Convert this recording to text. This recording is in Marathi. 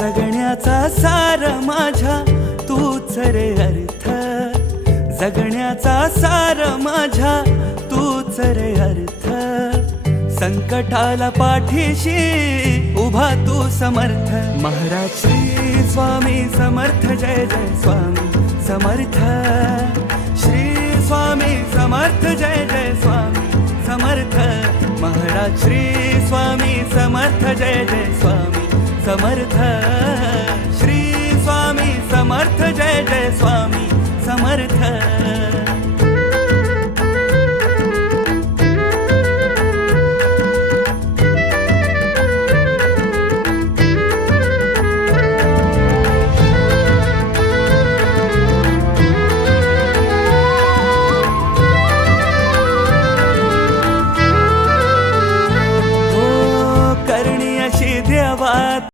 जगण्याचा सार माझ्या तूच रे अर्थ, जगण्याचा सार माझ्या तूच रे अर्थ. संकटाला पाठीशी उभा तू समर्थ. महाराज श्री स्वामी समर्थ, जय जय स्वामी समर्थ. श्री स्वामी समर्थ, जय जय स्वामी समर्थ. महाराज श्री स्वामी समर्थ, जय जय स्वामी समर्थ. श्री स्वामी समर्थ, जय जय स्वामी समर्थ.